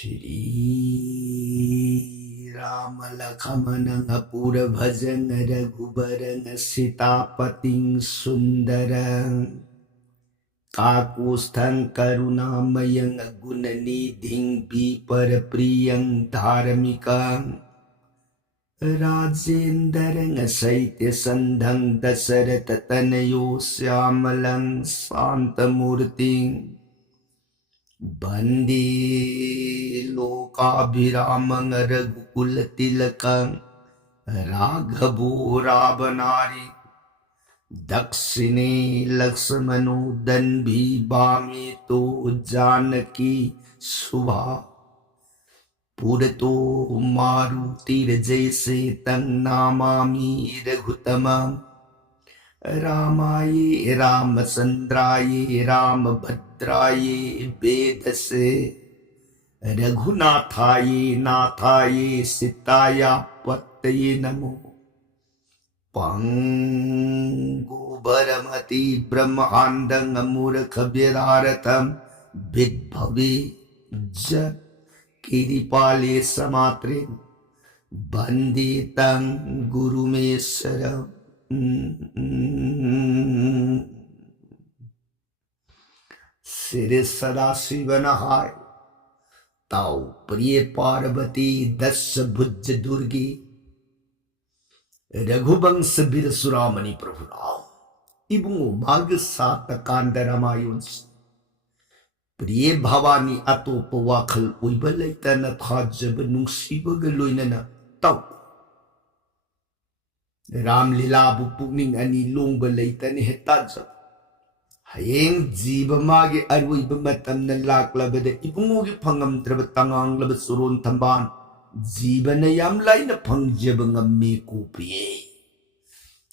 श्री राम लखमन पुर भजन रघुबर सीतापतिं सुंदर काकुस्थं करुणामयं गुणनिधिं विपर प्रियं धार्मिकं राजेन्द्रं शैत्य संधं दशरथ तनयो श्यामलं शांतमूर्तिं वंदे लोकाभिरामं रघुकुल तिलकं राघवो रावणारि दक्षिणे लक्ष्मणो दन्वी वामे तो जानकी शुभा पुरतो मारुतिर्जैसे तं नमामि रघुतमं रामाय रामचन्द्राय रामभद्राय वेदसे रघुनाथाय नाथाय सीताय पतये नमो पंगुबरमति ब्रह्मांडं मूर्खव्यधारतं विद्भवे जत् किरिपाले समात्रे वन्दे तं गुरुमेश्वरम् श्री सदाशिव नहाय ताऊ प्रिय पार्वती दश भुज दुर्गी रघुवंश वीर सुरामणि प्रभु राम इबुंगो माग सात कांदरमायुन प्रिय भवानी अतोप वाखल उइब लैतन थाजब नुंसीबग लोइनना ताऊ रामलीलाबु पुनिंग अनि लोंग लैतन हेताजब हयेंग जीव मागे अरुइब मतमन लाक्लबद इबुंगोगी फंगमद्रब तंगांगलब सुरोन थंबान जीवन याम लाइन फंगजब ngmme कुपिये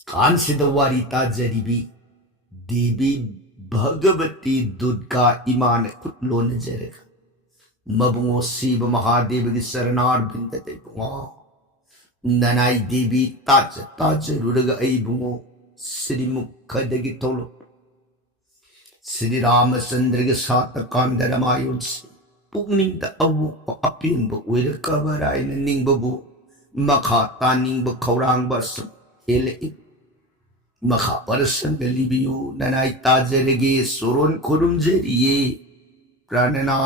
कांसिद वारी ताजरिबी देवी भगवती दुर्गा इमान खुटलोन जरग मबुंगो शिव महादेव की शरणार बिंदते बुंगो ननाई देवी ताज ताज रुरग आई बुंगो श्रीमुख दगी तोलो श्री रामचंद्र के साथ कांदरमायुन पुनिंग द अवुक अपिन ब उइर कबराइन निंगबबु मखा तानिंग ब खौरांग बस हेले मखा परसन लिबियो ननाई ताजरगे सुरोन खुरुम जरिए प्राणना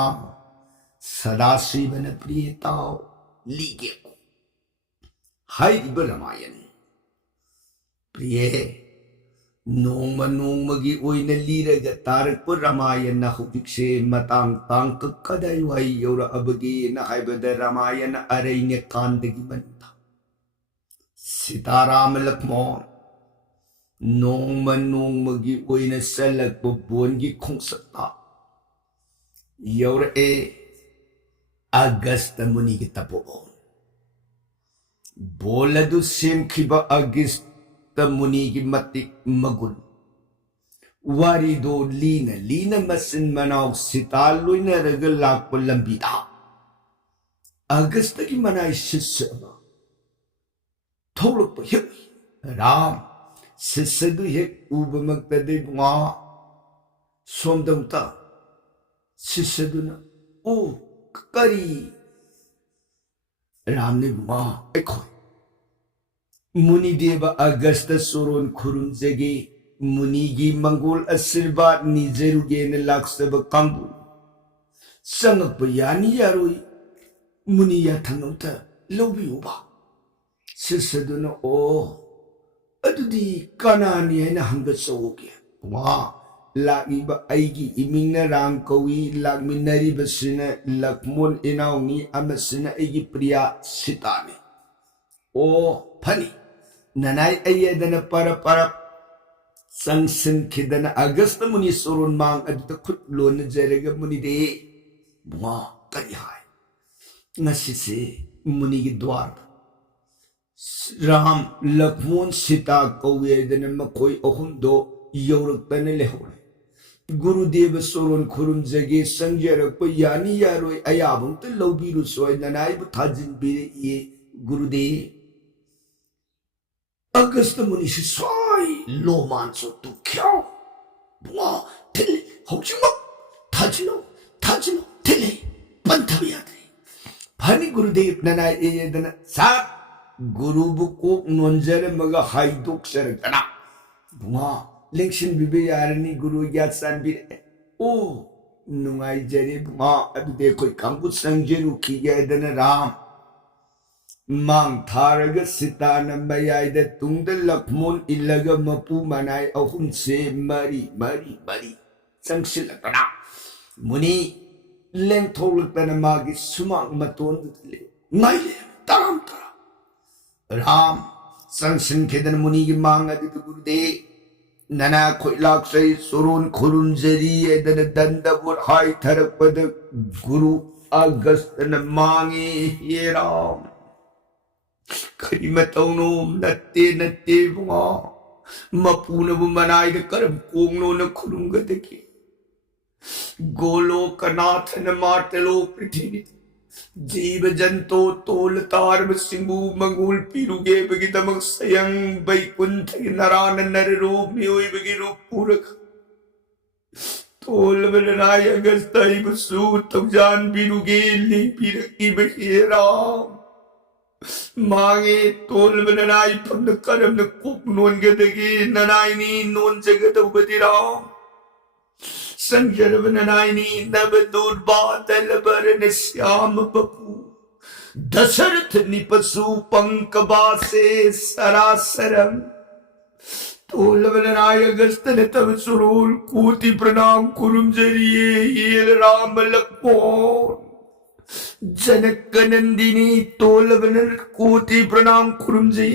सदाशिवन प्रियताओ लीगे को हाय रामायण प्रिय नोंग नोंगी ओइने लीरग तारक रामायण हुबिक्से मतांग तांक कदाई वाई योर अबगी न हाइबद रामायण अरैने कांदगी बनता सीताराम लक्ष्मण नोंगी ओइने सलक बोनगी खोंसता योर ए अगस्त मुनि की तपोवन बोलदु सेमखिबा अगस्त मुनि की मति मगुन वारी दो लीन मसिन मनाव सिताल लोइना रग लाक लंबीदा अगस्त की मनाई शिष्य थोलक हिक राम शिष्य दु हिक उबमक्तदे बुआ सोमदमता शिष्य दुना ओ करी राम ने बुआ देखो मुनिदेव अगस्त सुरोन खुरुम जगे मुनिगी मंगोल आशीर्वाद निजरुगे न लाक्सब कांबु संगप यानी यारोई मुनि या थंगमता लौबिउबा सिसदुन ओ अदुदी कानानी हैना हंगसोगे वा लागिबा आइगी इमिंगना राम कवि लागमिनरी बसिना लक्ष्मण इनाउनी अमसिना आइगी प्रिया सीतानी ओ फनी ननाई अयदन पर संगसिन खिदन अगस्त मुनि सुरोन मांग अदुत खुद लोन जरग मुनि दे बुआ करी हाय नसिसे मुनि की द्वार राम लक्ष्मण सीता कौयदन मखोई अहुम दो यौरक्तन लेहोरे गुरुदेव सुरोन खुरुम जगे संजरक यानी यारोय अयाबंत लौबीरु सोय ननाई बु थाजिन बिरे ये गुरुदेव अगस्त मुनि से सोई लोमान सो तू क्यों बुआ 텔레 혹시막 타지노 텔레 반타비야데 गुरुदेव ननाई एदन सात गुरुबु कोक नोंजरमगा हाइदोक्सरगना बुआ लेक्शन बिबे यारनी गुरु याद सांबिरे ओ नुंगाई जरे बुआ अदुदे कोई कांगु संजेरु खिगेदन Ram mang tharaga sitana mayayda tungda lakmon ilaga mapu manay ahum se mari sangsilakana muni leng tholakana magi sumang maton le ngaile taram ram sangsin kedan muni gi manga di gurde nana khoilak sai surun khurun jari edana danda bur hai tharak pad guru agastana mangi yeram Karimat no nate bunga mapuna bumanay de karam kongno na kurunga deki golo kanath na martelo prithini jeev janto tol tar simbu mangul piruge bagi damag sayang baikuntha narana narro miyoi bagi rup purak tol balanay agastay basu tagjan piruge li piraki bahira मांगे तोल में ननाई फंद करम न कुप known के दगी ननाई नी known जगत उपदिरा संजर में ननाई नी नव दूर बादल बर न श्याम बपू दशरथ निपसु पंक बासे सरासरम तोल में ननाई अगस्त ने तब सुरूल कूति प्रणाम कुरुम जरिए ये राम लक्ष्मण जनक नंदिनी तोलवन कोटि प्रणाम कुरुमजे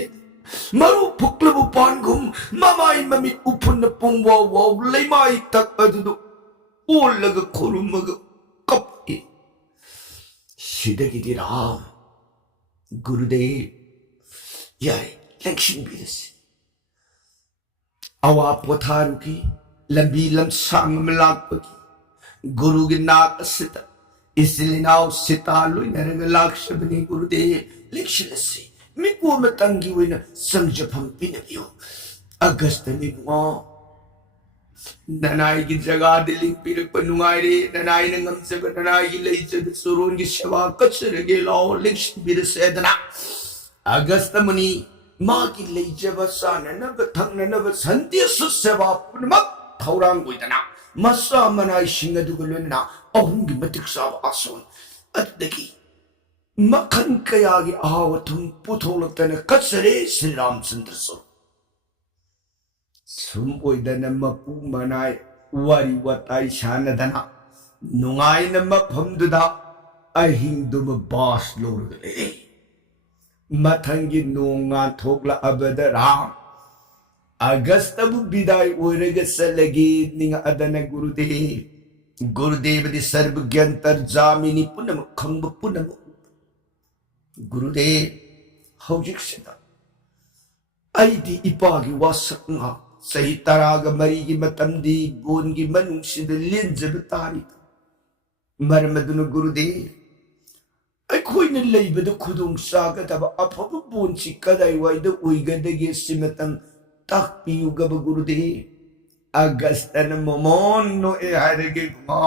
मरु फुक्लबु पानगुम ममाई ममि उफुन पुंगवा वाव लेमाई तक अदु ओलग खुरुमग कपे सिदगिदि राम गुरुदेव याय लक्ष्मी बिरस अवा पोथारु की लंबी लमसांग मलाकपकी गुरु की नाक सिता इसलिए नाव सितालु नरग लाक्षबनी गुरुदेव लिखिलसी मिको मतंगी विन संजफम पिनबियो अगस्त निगुआ ननाई की जगह दिली पिरक पनुआई रे ननाई ने गम से ननाई की लई जग सुरोन की सेवा कचर के लाओ लिख बिर सेदना अगस्त मुनि मां की लई जब सान न बथंग न संत्य सुसेवा पुनमक थौरांग गोइदना मसा मनाई सिंह दुगलना अहुंगी मतिक साब आसन अदगी मखन कयागी आवथुम पुथोलतन कचरे श्री रामचंद्र सो सुम ओइदन मपु मनाई वारी वताई शानदना नुंगाई न मफमदुदा अहिंदुम बास लोरगले मथंगी नोंगा थोकला अबद राम अगस्त विदाई ओरग सलगी निंग अदन गुरुदेव दि सर्वज्ञांतर जामिनी पुनम खंब पुनम गुरुदेव हौजिक सिदा आईदी इपागी वासकंगा सही तराग मरी की मतमदी बोन की मनुंग सिद लिंजब तारी मरमदुन गुरुदेव अखोइन लेबद खुदुंग सागदब अफब बोन सी कदाई वाइद उइगदगे सिमतंग ताकपियु गब गुरुदेव अगस्तन मोमोन नो ए हारगे मा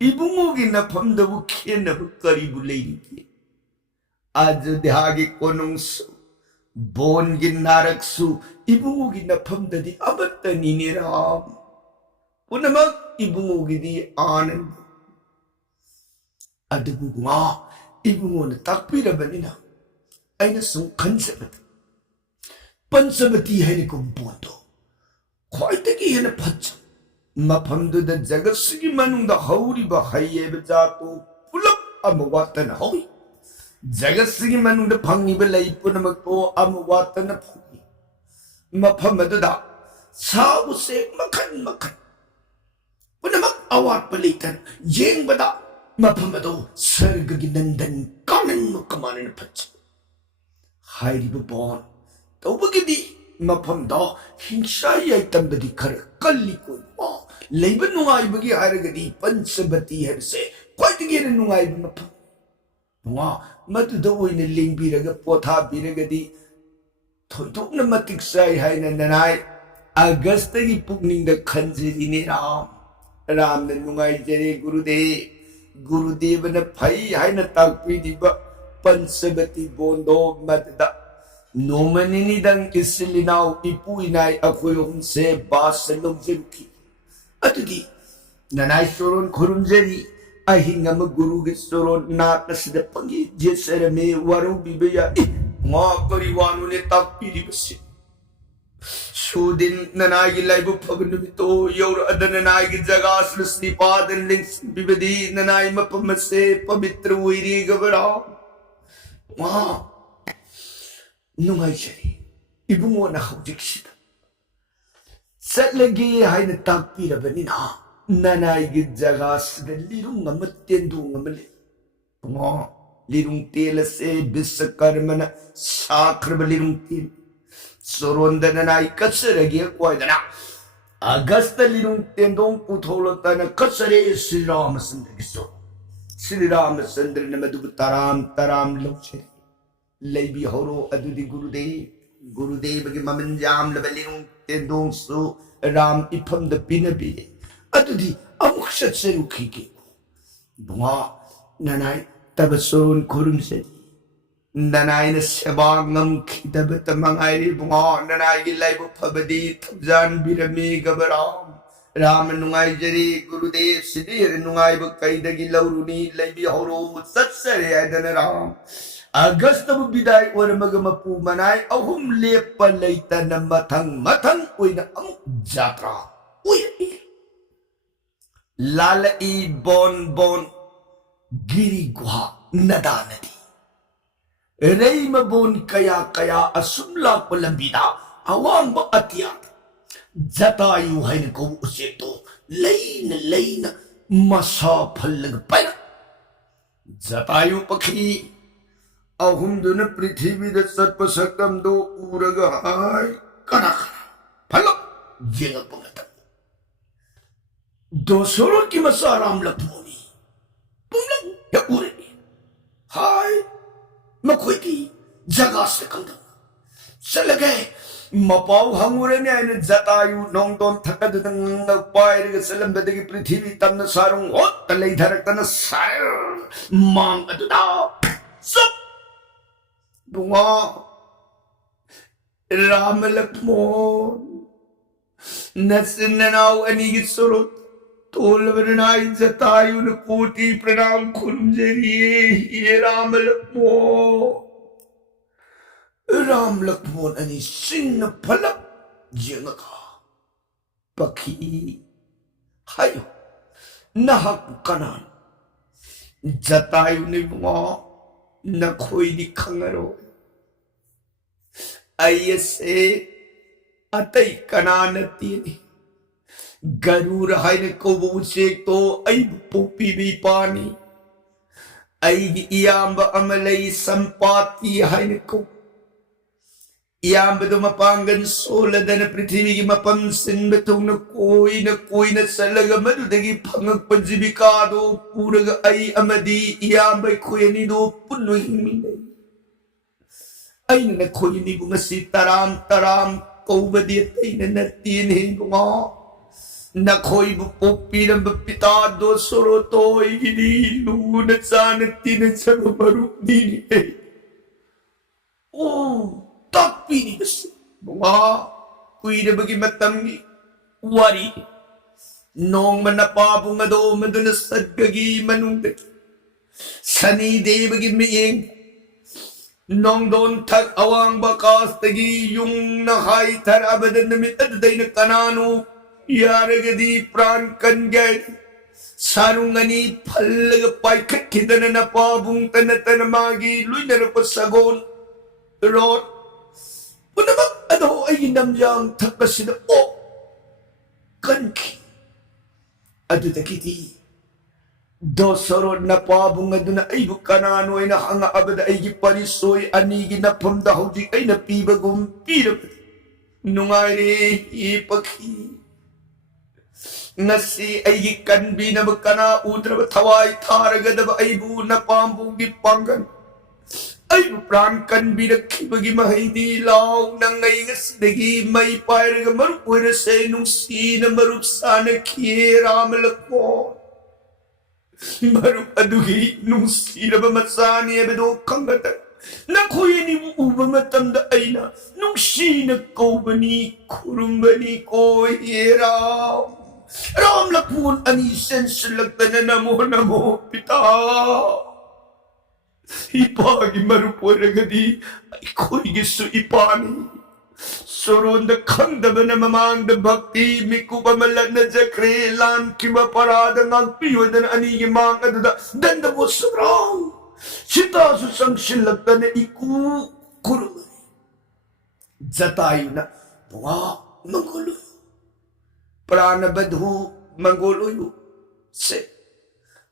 इबुंगोगी नफमदबु खेनबु करिबु लेरिके आज देहागे कोनुंस बोनगी नारकसु इबुंगोगी नफमददि अबत्तनी निराम पुनमक इबुंगोगी दि आनंद अदबु मा इबुंगोन ताकपिरबनिना अइना सुं खनसबत पंचवती है को बोतो ख्वाइदगी है फच मफमदुद जगतसिगी मनुंग हौरिबा हयेब जातो पुलप अमवातन हौई जगतसिगी मनुंग फंगिब लई पुनमको अमवातन फंगी मफमदुदा साबु से मखन पुनमक अवात पलितन येंगबदा मफमदो सर्गगी नंदन कानन मुकमानन फच हाइरिब बोन तौबगिदी मफमदा हिंसा याइतमददी खर कल्ली कोई मा लेब नुंगाइबगी हारगदी पंचवती हरसे क्वाइदगी नुंगाइब मफम नुंगा मदुदा ओइने लिंबिरगा पोथा बिरगदी थोइदोकना मतिक साइ हाइना ननाइ अगस्तगी पुकनिंगदा खंजिरिने राम ने नुंगाइ जरे गुरुदेव गुरुदेव ने फई है न ताकपीदिबा पंचवती बोंदो मददा नोमनिनी दंग इसलिनाउ इपु इनाय अखोय हमसे बास लौजरुखी अतुदी ननाय सोरोन खुरुमजरी अहिंग अम गुरु गे सोरोन नाकसद पंगी जेसरमे वरु बिबया मा परिवानु ने ताकपीदिबसे सुदिन ननाय गी लाइबु फगनुबितो योर अदन ननाय गी जगास स्निपादन लिंक्स बिबदी ननाय मपमसे पवित्र उइरी गबरा मा नुंगाइजरी इबुंगोना हौजिक्सिदा चलगे हाइन ताकपीरबनिना ननाय गी जगासद लिरुंग अम तेंदुंग अम ले मा लिरुंग तेलसे विश्वकर्मन साखरब लिरुंग तेल सोरोंदनाई कसरगे कोइदना अगस्त लिरुंग तेंदोंग पुथोलतन कसरे श्री रामचंद्र ने मधुब तराम तराम लौचे लेबी होरो अदुदि गुरुदेव के ममन जाम लिरुंग तेंदोंग सु राम इफम द पिनबी अदुदि अमुक सत्सरुखी के बुआ ननाई तब सोन खुरुम से ननाय ने सेवांगम खिदबत मंगाई बुआ ननाय गी लाइबु फबदी थजान बिरमी गबराम राम नुंगाई जरी गुरुदेव सिद्धि नुंगाई ब कैदगी लौरुनी लाइबी होरो सत्सरे आदन राम अगस्त बिदाय और मगमपु मनाय अहुम लेप लैतन मथंग मथंग ओइन अमु जात्रा ओय लाल ई बोन बोन गिरी गुहा नदा नदी रेम बोन कया कया असुमला पलंबिदा अवांग ब अतिया जतायु हैन को उसे तो लैन लैन मसा फलग पर जतायु पखी अहुम पृथ्वी द सर्प सकम दो उरग हाय कना फलो जेंग पंगत दो सोरो की मसा राम लखमोनी पुंग या उरे हाय मखोई जगह से कंद चल गए मपाव हंगुरे ने आने जतायु नोंगदोन थकद दंग पायर के सलम बदगी पृथ्वी तन सारुंग हो तले धरक तन सार मांग अदुदा सब बुआ राम लक्ष्मण नसननाव अनिगित सोरो तोल वरनाई जतायु न कोटि प्रणाम खुरमजरिए ये राम लक्ष्मण अनि सिंह फलक जेंगा पखी हायो नहक कनान जतायु ने बुआ न खोई दी खंगरो ऐसे अतई कनान तीनी गरूर हाइन को बुचे तो ऐ पोपी भी पानी ऐ इयाम्ब अमलई संपाति हाइन को इयाम्ब दो मपांगन सोलदन पृथ्वी की मपम सिंब तुम न कोई न सलग मरुदगी फंगक पंजीबिका दो पूरग ऐ अमदी इयाम्ब खोयनी दो पुन्नो हिमिने ऐ न खोयनी बुंगसी तराम तराम कौबदी तैन न तीन ही बुंगा नखोई पोपीरम पिता दो सोरो तो इगिरी लून चान तीन सब मरुदी ने ओ तक पीनी बस बुआ कुई रे बगी मतंगी वारी नोंग मन पापु मदो मदुन सदगी मनुंग सनी देव गी मेंग नोंग दोन थक अवांग बकास्तगी युंग न हाई थर अबदन में अददैन कनानु यारगदी प्राण कन गए सारुंगनी फलग पाइखट खिदन न पाबुंग तन तन मागी लुइनर को सगोन रोड पुनमक अदो आई नमजांग थकसिद ओ कनखी अदुदकीदी दो सरो न पाबुंग अदुना अइबु कनान ओइना हंग अबद अइगी परिसोय अनीगी नफम दा हौजी अइना पीबगुम पीरब नुंगाइरे ई पखी नसी अइगी कनबी नब कना उद्रब थवाई थारगदब अइबु न पांबुगी पांगन अइबु प्राण कनबी रखिबगी महैदी लाउ नंगई गसदगी मई पायरग मरु उरसे नुसीन मरुप सान खिए Ram लखमोन Marup adugi nung sira ba masani ebedo kangata. Nakoy ni uba matamda aina nung sina ko bani kurumbani ko hira. Ram lakmun ani senselak na mo pita. Ipagi marupoy gadi ay ko'y giso ipani. Suron da kanda ba na mamang da bhakti miku pamalan na jakrelan kiba parada ngagpiyo da na anigi mga da danda mo surang. Sita susang silak da na iku kurumay. Zatayo na bunga mangguloy. Prana badho mangguloy. Se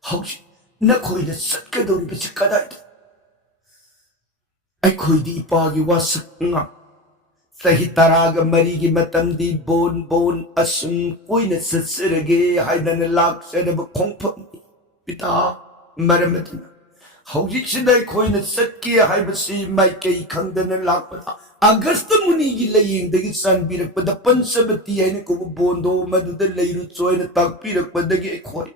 hawsi na ko'y nasat ka daw ni basikadad. Ay ko'y di ipagi wasak nga. Sahitaraga marigi matamdi bon asum ko'y nasasirage hay na nalaksa na bakongpang pita maramatana. Hawjik siday ko'y nasatki hay basi may kay kangda na lakpata. Agasta munigi laying dagi san birak pada pansabati ay na kumabondo maduda layrutsoy na tagpirak padagi ay ko'y.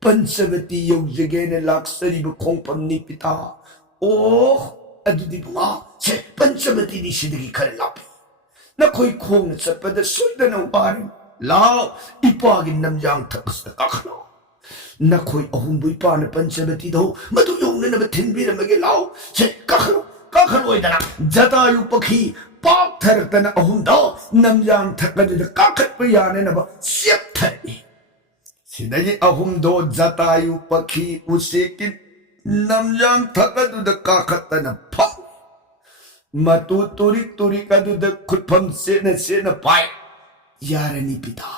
Pansabati yung jagay na laksari bakongpang ni pita. Oh, adu di bunga, se pansabati ni sidagi kalapi. Na ko'y kong sa padasunda ng warin. Lao, ipagin namjang takas na kakalaw. Na ko'y ahumboy pa na pansabati daw, matuyong na nabatinbi na magilaw. Se kakaloy na na, jatayo paghi, pagtarak na ahum daw, namjang takad na kakatpayanan na ba, siyap tayo. Sinagi ahum do jatayo paghi usikin, namjang takad na kakata na pa. Matuturik-turik ka doon na kutpam sena pay. Yara ni pita.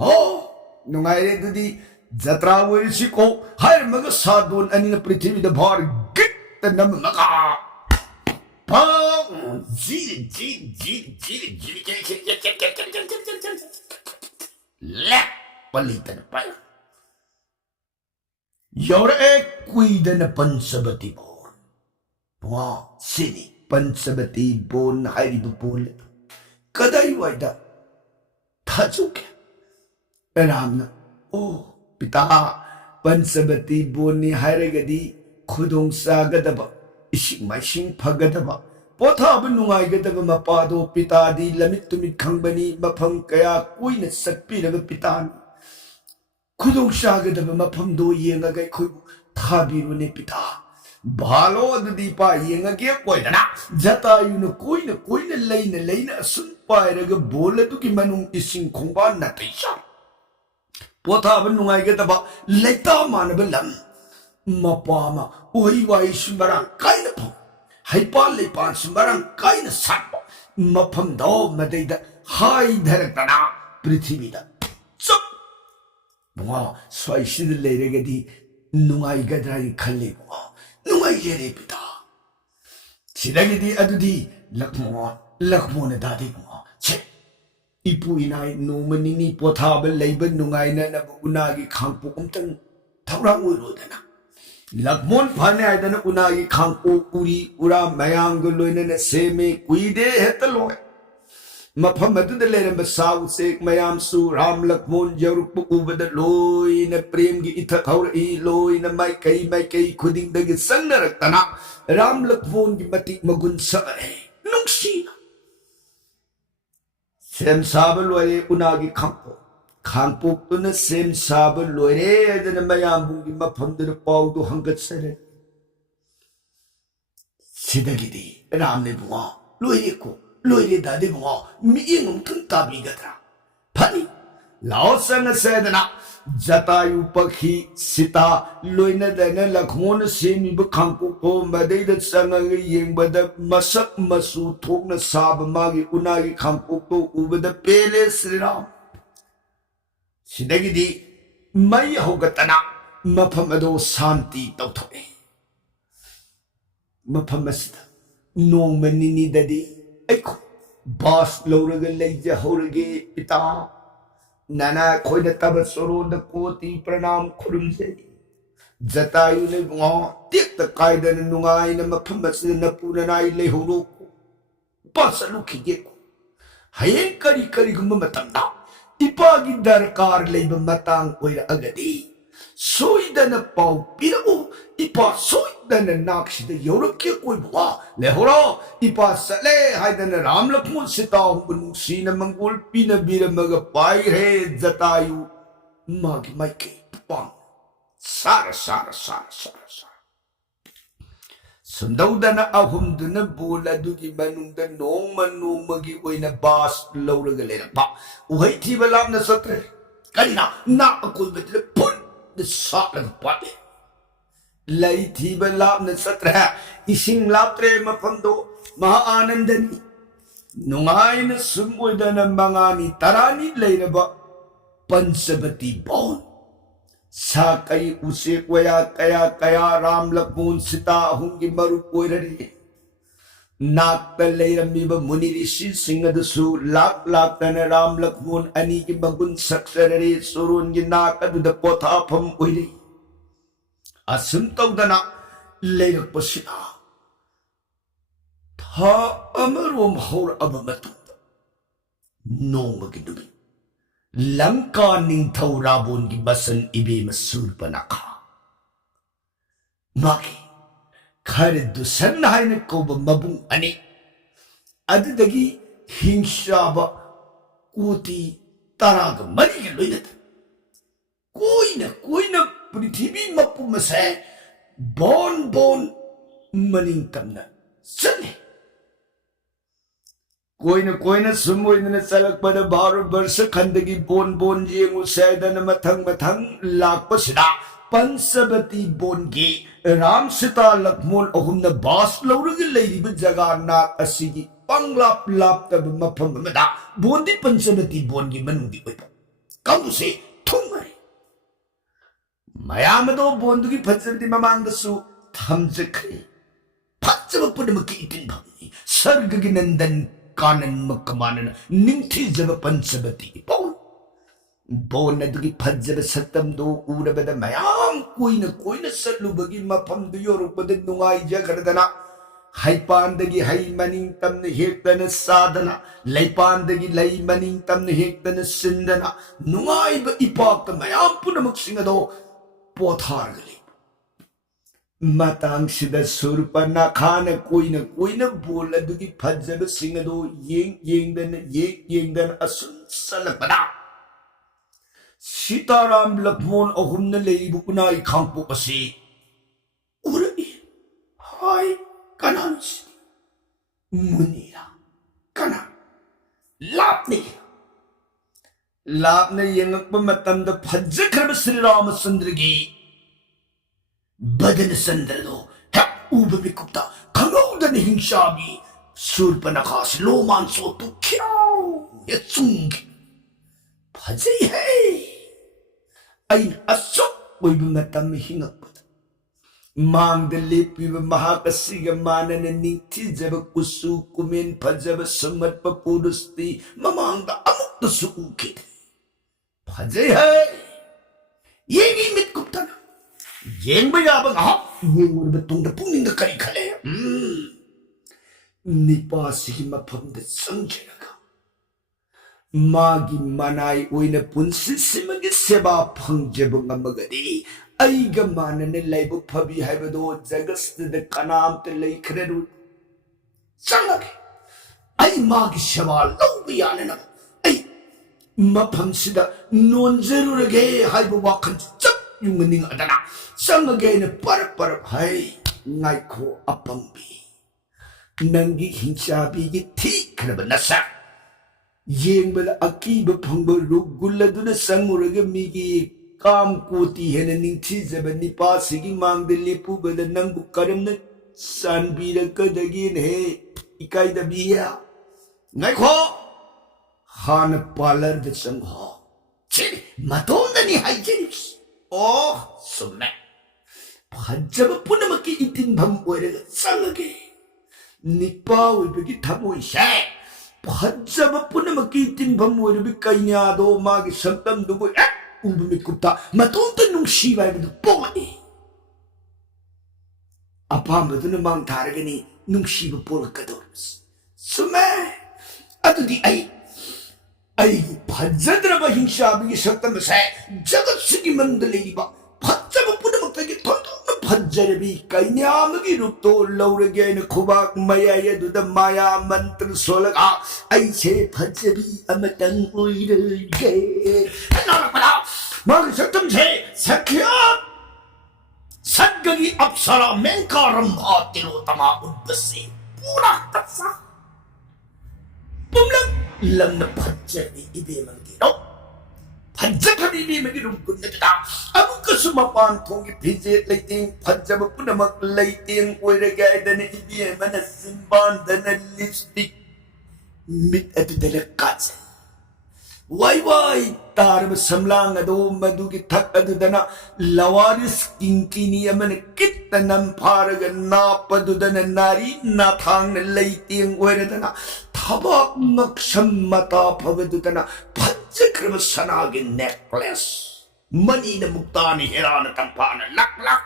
Oh, nung ay doon di jatrawo rin si ko, hay mga sadon ani na prithivi da bhar git na mga ka. Pang! Jiri. Lek! Palitan na pay. Yara kuida na pansabati mo. Wow, sini. Pansabati bon hari bupol kadai waida tajuke eramna oh pita pansabati bon ni hairagadi khudong sagadaba ising maising phagadaba potha bunungai gadaba mapado pita di lamit tumit khangbani mafam kaya kuina satpiraga pitan khudong sagadaba mafam do yengagai khu thabirune pita Balo di pa yenga kya koy na jatayu na koy na layna asun pairaga bola tu ki manung ising khongba na taisa potha ban nungai ga taba laita man balam mapama oi wai sumbarang kai na pho haipa leipan sumbarang kai na sat mafam do madai da hai dharak na prithvi da chup bunga swai sid leiraga di nungai ga drai khalle nungai yere pita. Sidagi di adu di lakmo na dati mo. Che, ipu inay no manini pothabal layban nungai na unagi khangpo umtang thaurang uiro dana. Lakmon phane ay dana unagi khangpo ura mayang guloy na seme kuide hetaloy. Mafam adu da leramba saw se mayam su ram lakmon jaruk ubada loy na prem gi itha thaur I loy na mai kai khuding dagi sang na raktana ram lakmon gi mati magun sa nung si sem sabal loy unagi khangpo tu na sem sabal loy re da mayam bu gi mafam da paw do hangat sare sidagi di ram ne buwa loy ko loy dade mo mi ingum tun tabi gadra phani lao sang sedana jatayu pakhi sita loy na dana lakhmon semi ba khangko ko madai da sang yeng bada masak masu thok na sab magi unagi khangko to ubada pele sri ram sidagi di mai hogatana mafam ado santi tawthoe mafam asida nong manini dadi Eko, bas lauraga leja horage pita. Nana koy na tabat soro na koti pranam kurumse. Jatayu na bunga, tik ta kaida na nungay na mapamas na napunanay lehuro ko. Basa lukige ko. Hayeng kari-kari gumamatanda. Ipagin darakar lay mamatang koy na agadi. 소이다는 ጳ우 삐라고 이파 소이다는 낚시도 요렇게 꼴보아 레호라 이파 살레 하이다는 람락문 시타홍 분시는 망골 삐나 비르마가 빠이레 자타유 마기 마이케 빵 사라 선다우다나 아홈드는 볼라두기 마능다 농마기 오이나 바스 러르가 레라파 우하이 티발람나 서트레 까리나 나 아콜베트레 푼 사라가 빠데 라이 티발람나 서트레 이싱 랍트레 마팜도 마하 아난다니 농아이나 숨보이다나 망아니 따라니 레이라바 Panchavati बौन साकई उसे कोया कया कया राम लक्ष्मण सीता हुंगी मरु कोयररी नाक लेरमीब मुनि ऋषि सिंहदसु लाख लाख तन राम लक्ष्मण अनि की मगुन सक्सररी सुरुन की नाक अदुद पोथाफम ओइरी असुम तौदना लेरपसिना था अमरोम हौर अब मतुंद नोंबगी दुबी लंका निंथौ राबोन की बसन इबे मसूरपनाखा मागी खर दुसन हाइन कोब मबुंग अनि अदुदगी हिंसाबा कोटी तराग मरी लोइनत कोइना पृथ्वी मपुमसे बोन मनिंग तमना चले कोइना सुमोइना चलक पद भारत वर्ष खंडगी बोन येंगु सैदन मथंग लापसिदा पंचवती बोन की राम सीता लक्ष्मण अहुमना बास लौरग लेरिब जगा नाक असिगी पंगलाप लापतब मफम मदा बोंदी पंचवती बोन की मनुंगी ओइबा कमुसे थुमरे मयामदो बोंदुगी फजंदी ममांगदसु थमजखरे फजब पुदमकी इतिन भवनी सर्गगी नंदन कानन मकमानन निंथी जब पंचवती बोन अदुगी फजब सतम दो उरबद मयाम कोइना सल्लुबगी मफम दु योरबद नुंगाई जगरदना हाइपांदगी हाइ मनिंग तमन हेक्तन साधना लैपांदगी लै मनिंग तमन हेक्तन सिंदना नुंगाइब इपाक मयाम पुनमक सिंगदो पोथारगली मतंग सिदा सुरपना खान कोइना बोल अदुगी फजब सिंगदो येंगदन असुन सलपना सीताराम लक्ष्मण अहुमन लेइबु कुनाई खांगपो असी उरई हाय कनानस मुनिरा कना लापने येंगप मतंद फजखरब श्री रामचंद्रगी बदन संद्रदो है उब बिकुप्ता खंगौदन हिंसाबी सूर्पनखा लोमान सो तु ख्याओ ये चुंग फजई है आई असुक ओइब मतम हिंगपद मांगद लेपिब महाकसिग मानन निंथि जब कुसु कुमेन फजब समत पुरुस्ती ममांग अमुक्त सुके फजई है येगी मित कुप्तना येंब याबगा येंगुरब तुंग पुंगिंग करी खले निपासिगी मफमद संजरगा मागी मनाई ओइना पुंसि सिमगे सेवा फंगजेब ngमगदी आइगा मानने लाइब फबी हाइबदो जगस्द कनामत लैखरेरु चंगगे आई मागी सेवा लौबि यानेना आई मफमसिदा नोनजरुरगे हाइब वाखन चप युंगनिंग अदना चंगगे ने पर हाय नाइखो अपंबी नंगी हिंसाबी की थी खरब नसा येंबल अकीब फंग रुगुलदुन संगुरग मिगी काम कोती है निंथी जब निपासिगी मांग लेपु बद नंगु करम सानबीरकदगिन है इकाई दबिया नाइखो हान पालर द संगो छि मतोंदनी हाइजेनिक्स ओह सुमने फजब पुनमकी इतिन भम ओइरग संगगे निपा ओइबगी थमोइ से फजब पुनमकी इतिन भम ओइरबि कइन्यादो मागी संतम दुबो ए उबमि कुप्ता मतोंत नुंगसी बाइबदु पोगनी अपामदुन मांग थारगनी नुंगसीब पोलकदोरस सुमे अदुदी आई फजद्रब हिंसाबी सत्तम से जगत सिगी मंदलेबा फज ꯐꯖꯔꯕꯤ ꯀꯩꯅ꯭ꯌꯥ ꯑꯃꯒꯤ ꯔꯨꯞꯇꯣ ꯂꯧꯔꯒꯦ ꯑꯩꯅ ꯈꯨꯕꯥꯛ ꯃꯌꯥꯏ ꯑꯗꯨꯗ ꯃꯥꯌꯥ ꯃꯟꯇ꯭ꯔ ꯁꯣꯜꯂꯒ ꯑꯩꯁꯦ ꯐꯖꯕꯤ ꯑꯃꯇꯪ ꯑꯣꯏꯔꯒꯦ ꯅꯥꯔꯛꯄꯗ ꯃꯥꯒꯤ ꯁꯛꯇꯝꯁꯦ ꯁꯈ꯭ꯌꯥ ꯁꯠꯒꯒꯤ ꯑꯞꯁꯔꯥ ꯃꯦꯟꯀꯥꯔꯝꯚꯥ ꯇꯤꯂꯣꯇꯃꯥ ꯎꯠꯄꯁꯤ ꯄꯨꯔꯥ ꯇꯠꯁꯥ ꯄꯨꯝꯂꯛ ꯂꯝꯅ ꯐꯖꯔꯕꯤ 이베만기로 반짝한 이베만기로 끝내주다 아무것도 마pan 통이 비제 레이팅 반짝은 뿌나막 레이팅 오이레게 되는 이베만은 심반되는 립스틱 밑 에드데레까지 와이와이 따르면 삼랑아도 마두기 탁아두다나 라와리스 킹키니 아마는 끼따난 파르가 나빠두다나 나리 나탕 레이팅 오이레다나 타박 넉삼마다 파베두다나 반짝그러면 산하게 넥클래스 머니는 묵다니 헤라는 땅파는 락락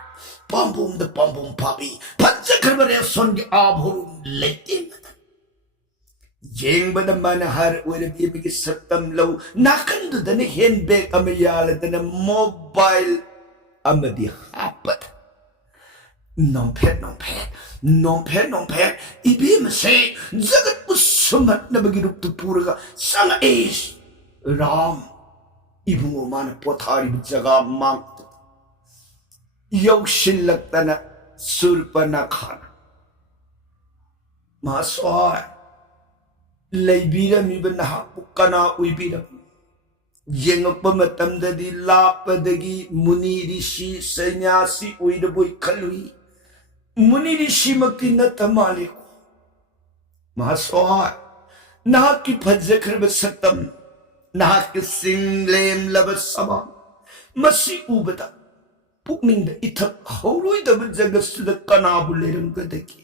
빰붐드 빰붐 파비 반짝그러면 손기 아보름 레이팅 ꯌꯦꯡꯕꯗ ꯃꯅꯍꯥꯔ ꯑꯣꯏꯔꯕꯤ ꯑꯃꯒꯤ ꯁꯛꯇꯝ ꯂꯧ ꯅꯥꯀꯟꯗꯨꯗꯅ ꯍꯦꯟꯕꯦꯒ ꯑꯃ ꯌꯥꯜꯂꯗꯅ ꯃꯣꯕꯥꯏꯜ ꯑꯃꯗꯤ ꯍꯥꯞꯄꯗ ꯅꯣꯝꯐꯦꯠ 이베ꯃꯁꯦ ꯖꯒꯠꯄꯨ ꯁꯨꯝꯍꯠꯅꯕꯒꯤ ꯔꯨꯞꯇꯨ ꯄꯨꯔꯒ ꯆꯪꯉꯛꯑꯦ ꯔꯥꯝ 이붕ꯉꯣ ꯃꯥꯅ ꯄꯣꯊꯥꯔꯤꯕ ꯖꯒꯥ ꯃꯥꯡꯗ ꯌꯧꯁꯤꯜꯂꯛꯇꯅ ꯁꯨꯔꯄꯅꯈꯥꯅ ꯃꯍꯥꯁ꯭ꯋꯥꯏ ꯂꯩꯕꯤꯔꯝꯃꯤꯕ ꯅꯍꯥꯛꯄꯨ ꯀꯅꯥ ꯑꯣꯏꯕꯤꯔꯝꯃꯤ ꯌꯦꯡꯉꯛꯄ ꯃꯇꯝꯗꯗꯤ ꯂꯥꯞꯄꯗꯒꯤ ꯃꯨꯅꯤ ꯔꯤꯁꯤ ꯁꯟꯌꯥꯁꯤ ꯑꯣꯏꯔꯕꯣꯏ ꯈꯜꯂꯨꯏ ꯃꯨꯅꯤ ꯔꯤꯁꯤꯃꯛꯇꯤ ꯅꯠꯇ ꯃꯥꯜꯂꯦꯀꯣ ꯃꯍꯥꯁ꯭ꯋꯥꯏ ꯅꯍꯥꯛꯀꯤ ꯐꯖꯈ꯭ꯔꯕ ꯁꯛꯇꯝ ꯅꯍꯥꯛꯀꯤ ꯁꯤꯡꯂꯦꯝꯂꯕ ꯁꯕꯥꯟ ꯃꯁꯤ ꯎꯕꯗ ꯄꯨꯛꯅꯤꯡꯗ ꯏꯊꯛ ꯍꯧꯔꯣꯏꯗꯕ ꯖꯒꯠꯁꯤꯗ ꯀꯅꯥꯕꯨ ꯂꯩꯔꯝꯒꯗꯒꯦ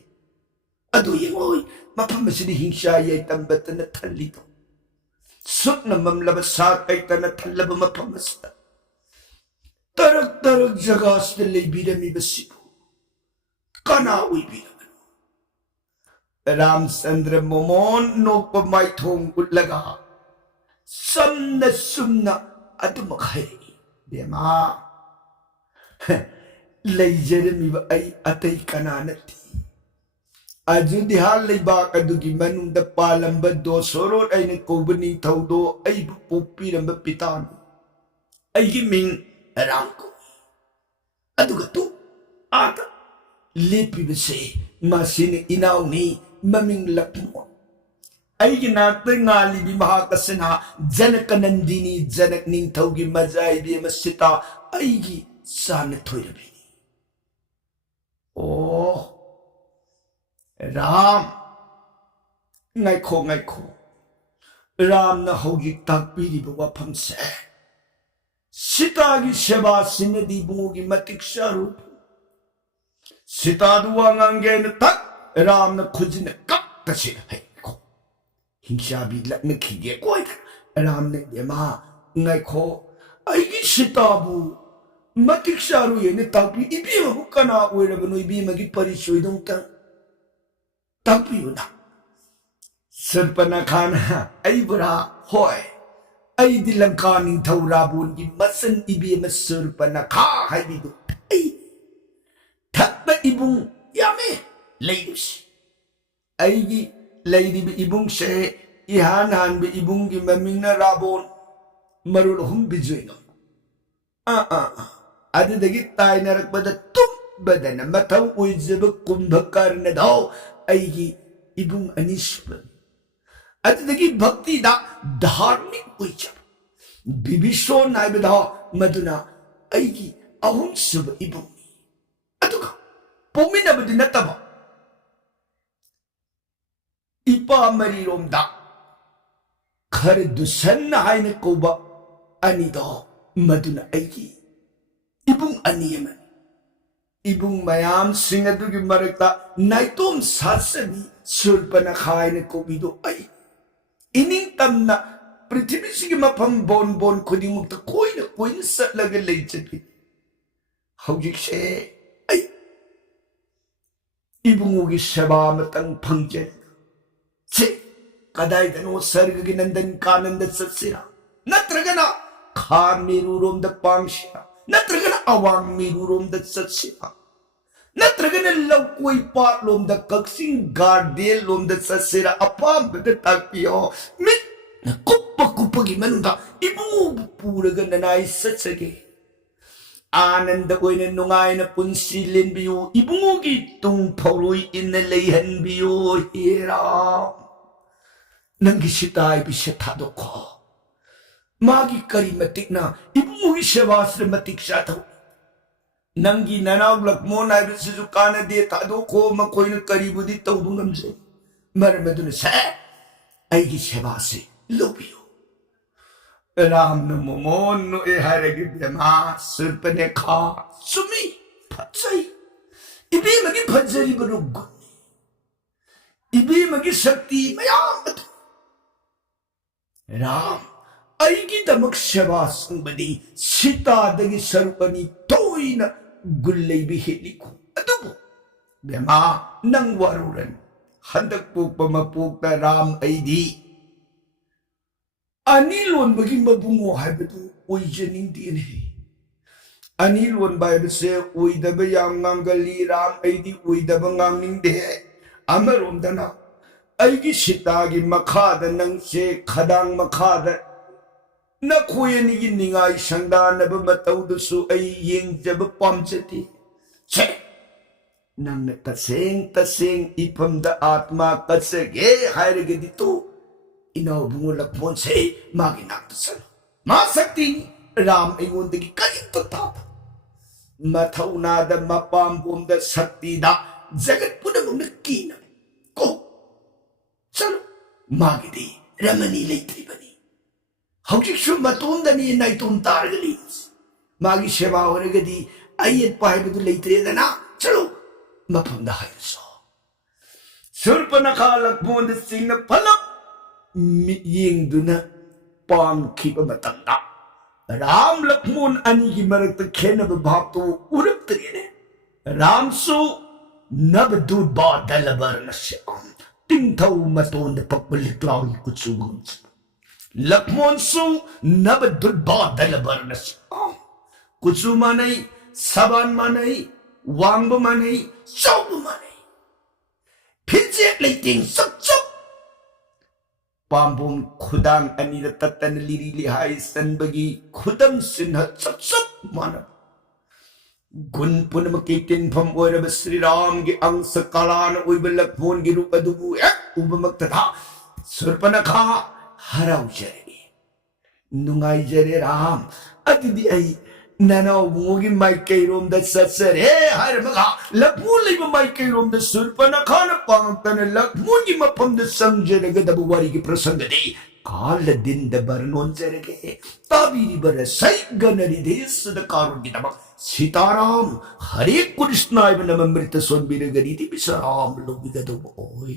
ꯑꯗꯨ ꯌꯦꯡꯉꯣꯏ ꯃꯐꯝ ꯑꯁꯤꯗ ꯍꯤꯡꯁꯥ ꯌꯥꯏꯇꯝꯕꯇꯅ ꯊꯜꯂꯤꯗꯣ ꯁꯨꯛꯅ ꯃꯝꯂꯕ ꯁꯥ ꯀꯩꯇꯅ ꯊꯜꯂꯕ ꯃꯐꯝ ꯑꯁꯤꯗ ꯇꯔꯛ ꯇꯔꯛ ꯖꯒꯥꯁꯤꯗ ꯂꯩꯕꯤꯔꯝꯃꯤꯕꯁꯤꯕꯨ ꯀꯅꯥ ꯑꯣꯏꯕꯤꯔꯕꯅꯣ ꯔꯥꯝꯆꯟꯗ꯭ꯔ ꯃꯣꯃꯣꯟ ꯅꯣꯛꯄ ꯃꯥꯏꯊꯣꯡ ꯎꯠꯂꯒ ꯆꯝꯅ ꯆꯨꯝꯅ ꯑꯗꯨꯃꯛ ꯍꯥꯏꯔꯛꯏ ꯕꯦꯃꯥ ꯂꯩꯖꯔꯝꯃꯤꯕ ꯑꯩ ꯑꯇꯩ ꯀꯅꯥ ꯅꯠꯇꯦ ꯑꯖꯨꯙ꯭ꯌꯥ ꯂꯩꯕꯥꯛ ꯑꯗꯨꯒꯤ ꯃꯅꯨꯡꯗ ꯄꯥꯜꯂꯝꯕ ꯗꯣꯁꯣꯔꯣꯠ ꯑꯩꯅ ꯀꯧꯕ ꯅꯤꯡꯊꯧꯗꯣ ꯑꯩꯕꯨ ꯄꯣꯛꯄꯤꯔꯝꯕ ꯄꯤꯇꯥꯅꯤ ꯑꯩꯒꯤ ꯃꯤꯡ ꯔꯥꯝ ꯀꯧꯏ ꯑꯗꯨꯒ ꯇꯨ ꯑꯥꯗ ꯂꯦꯞꯄꯤꯕꯁꯦ ꯃꯁꯤꯅ ꯏꯅꯥꯎꯅꯤ ꯃꯃꯤꯡ ꯂꯛꯃꯣꯟ ꯑꯩꯒꯤ ꯅꯥꯛꯇ ꯉꯥꯜꯂꯤꯕꯤ ꯃꯍꯥꯛ ꯑꯁꯤꯅ ꯖꯅꯀꯅꯟꯗꯤꯅꯤ ꯖꯅꯛ ꯅꯤꯡꯊꯧꯒꯤ ꯃꯖꯥꯏꯕꯤ ꯑꯃ ꯁꯤꯇꯥ ꯑꯩꯒꯤ ꯆꯥꯅ ꯊꯣꯏꯔꯕꯤꯅꯤ ꯑꯣ ꯔꯥꯝ ꯉꯥꯏꯈꯣ ꯔꯥꯝꯅ ꯍꯧꯖꯤꯛ ꯇꯥꯛꯄꯤꯔꯤꯕ ꯋꯥꯐꯝꯁꯦ ꯁꯤꯇꯥꯒꯤ ꯁꯦꯕꯥꯁꯤꯅꯗꯤ ꯏꯕꯨꯡꯉꯣꯒꯤ ꯃꯇꯤꯛ ꯆꯥꯔꯨ ꯁꯤꯇꯥꯗꯨ ꯋꯥ ꯉꯥꯡꯒꯦꯅ ꯇꯛ ꯔꯥꯝꯅ ꯈꯨꯖꯤꯟꯅ ꯀꯛꯇꯁꯤꯅ ꯍꯩꯀꯣ ꯍꯤꯡꯁꯥꯕꯤ ꯂꯛꯅꯈꯤꯒꯦ ꯀꯣꯏꯗꯅ ꯔꯥꯝꯅ ꯕꯦꯃꯥ ꯉꯥꯏꯈꯣ ꯑꯩꯒꯤ ꯁꯤꯇꯥꯕꯨ ꯃꯇꯤꯛ ꯆꯥꯔꯨꯌꯦꯅ ꯇꯥꯛꯄꯤ ꯏꯕꯦꯝꯃꯕꯨ ꯀꯅꯥ ꯑꯣꯏꯔꯕꯅꯣ ꯏꯕꯦꯝꯃꯒꯤ ꯄꯔꯤꯆꯣꯏꯗꯣ ꯑꯃꯨꯛꯇꯪ ꯇꯥꯛꯄꯤꯌꯨꯅ ꯁꯨꯔꯄꯅꯈꯥꯅ ꯑꯩꯕꯨꯔꯥ ꯍꯣꯏ ꯑꯩꯗꯤ ꯂꯪꯀꯥ ꯅꯤꯡꯊꯧ ꯔꯥꯕꯣꯟꯒꯤ ꯃꯆꯟ ꯏꯕꯦꯝꯃ ꯁꯨꯔꯄꯅꯈꯥ ꯍꯥꯏꯕꯤꯗꯨ ꯑꯩ ꯊꯛꯄ ꯏꯕꯨꯡ ꯌꯥꯝꯃꯦ ꯂꯩꯔꯤꯕꯁꯤ ꯑꯩꯒꯤ ꯂꯩꯔꯤꯕ ꯏꯕꯨꯡꯁꯦ 이한 한비 이bun기 맘밍나 라본 마룰 훔비주이노 아드데기 따이나락바다 tum바다나 마타우 우이즈브 쿰박카르나도 아이기 이붕 아니시브 아드데기 박티다 धार्मिक उइचा बिबिसो नाइबदा मदुना आइगी अहुम सुब इबुनी अदुगा पोमिनबदि नतबा इपा मरीरोमदा खर दुसन हाइन कोबा अनिदो मदुना आइगी इबुंग अनियमन इबुंग मयाम सिंह अदुगी मरकता नाइतोम सासबी सुरपना खाइन कोबिदो आई इनिंग तमना पृथ्वी की मफम बोन बोन खुदिमुक्त कोई न कोई सटलगे लेचबी हौजिसे आई इबुंगोगी सेवा मतंग फंगजे से कदाइदनो सर्ग की नंदन कानंद सत्सिरा नत्रगना खा मेरू रोम द पांगशिरा नत्रगना अवांग मेरू रोम द सत्सिरा नत्रगन लवकोई पाट लोमदा कक्सिंग गार्डन लोमदा ससेरा अपाम्बदा ताकियो मित कुप्पा कुप्पगी मनुंगा इबुंगु पुरगा ननाई सचगे आनंद ओइने नुंगाइना पुंसी लेनबियो इबुंगुगी तुंग फौरोई इन लेहनबियो हेरा नंगी सिताई बिसे थादोको मागी करी मतिकना इबुंगुगी सेवास्र मतिक साथो नंगी ननाव लक्मोन आइबसिजु कानदे थादोको मकोइन करीबुदी तौबुंगमसे मरमदुन से आइगी सेवासे लोबियो राम मोमोन नो ए हरगी बेमा सुरपने खा सुमी फचई इबे मगी फजरी बरुगु इबे मगी शक्ति मयाम राम आइगी दमक सेवा संबदी सीता दगी सरुपनी तोइना गुल्लै बि हेलिको अदुबो बेमा नंग वारुरन हंदक पोकपा मपोकता राम आइदी अनि लोनबगी मबुंगो हाइबदु ओइजनिंगदिने अनि लोनबा हाइबसे ओइदब याम ngamgali राम आइदी ओइदब ngamनिंगदे अमरोमदना आइगी सीतागी मखादा नंगसे खदांग मखादा नखोयनिगी निंगाई संगदानब मतौदसु आई येंगजब पामचती छे नंग तसेंग तसेंग इफमदा आत्मा कचगे हायरगदी तो इनाव बुंगो लक्मोन से मागी नाक्ता सल मा शक्ति राम ऐगोंदगी करिंतो ताप मथौनादा मपाम बोमदा शक्तिदा जगत पुनमुन कीना को चलो मागिदी रमनी लेत्रिबनी हौजिकसु मतोंदनी नाइतोन तारगली मागी सेवा होरगदी अयत पाइबदु लेत्रेदना चलो मफमदा हायसो सुरपनखा लक्मोन सिंह फलक मियेंगदुना पांखिबा मतंदा राम लक्ष्मण अनि की मरक्त खेनब भापतो उरक्तरेने रामसु नब दूध बादल बरनश्याम तिंथौ मतोंद पकबल क्लाउल कुचुगुम लक्ष्मण सु नब दूध बादल बरनश्याम कुचु मानै सबन मानै वांग मानै चौब मानै फिजे लेटिंग सब पाम्बोम खुदांग अनिर तत्तन लिरी लिहाई सनबगी खुदम सिन्ह सब सब मानव गुण पुनम के तिनफम ओरब श्री राम के अंश कालान उइब लक्ष्मण के रूप अदुबु उबमक तथा सुरपनखा हराउ जरे नुंगाई जरे राम अतिदि आई ननाव बुंगोगी माइकई रोम द ससरे हर मगा लक्ष्मण लेब माइकई रोम द सुरपनखा न पांगतन लक्ष्मण की मफम द संजरग दबु वारी की प्रसंग दे काल दिन द बरनोन जरगे ताबीरी बर सै गनरी देश द कारुण की तब सीताराम हरे कृष्णाय नमः मृत सोन बिरगरी ति बिसराम लोबिगदो ओय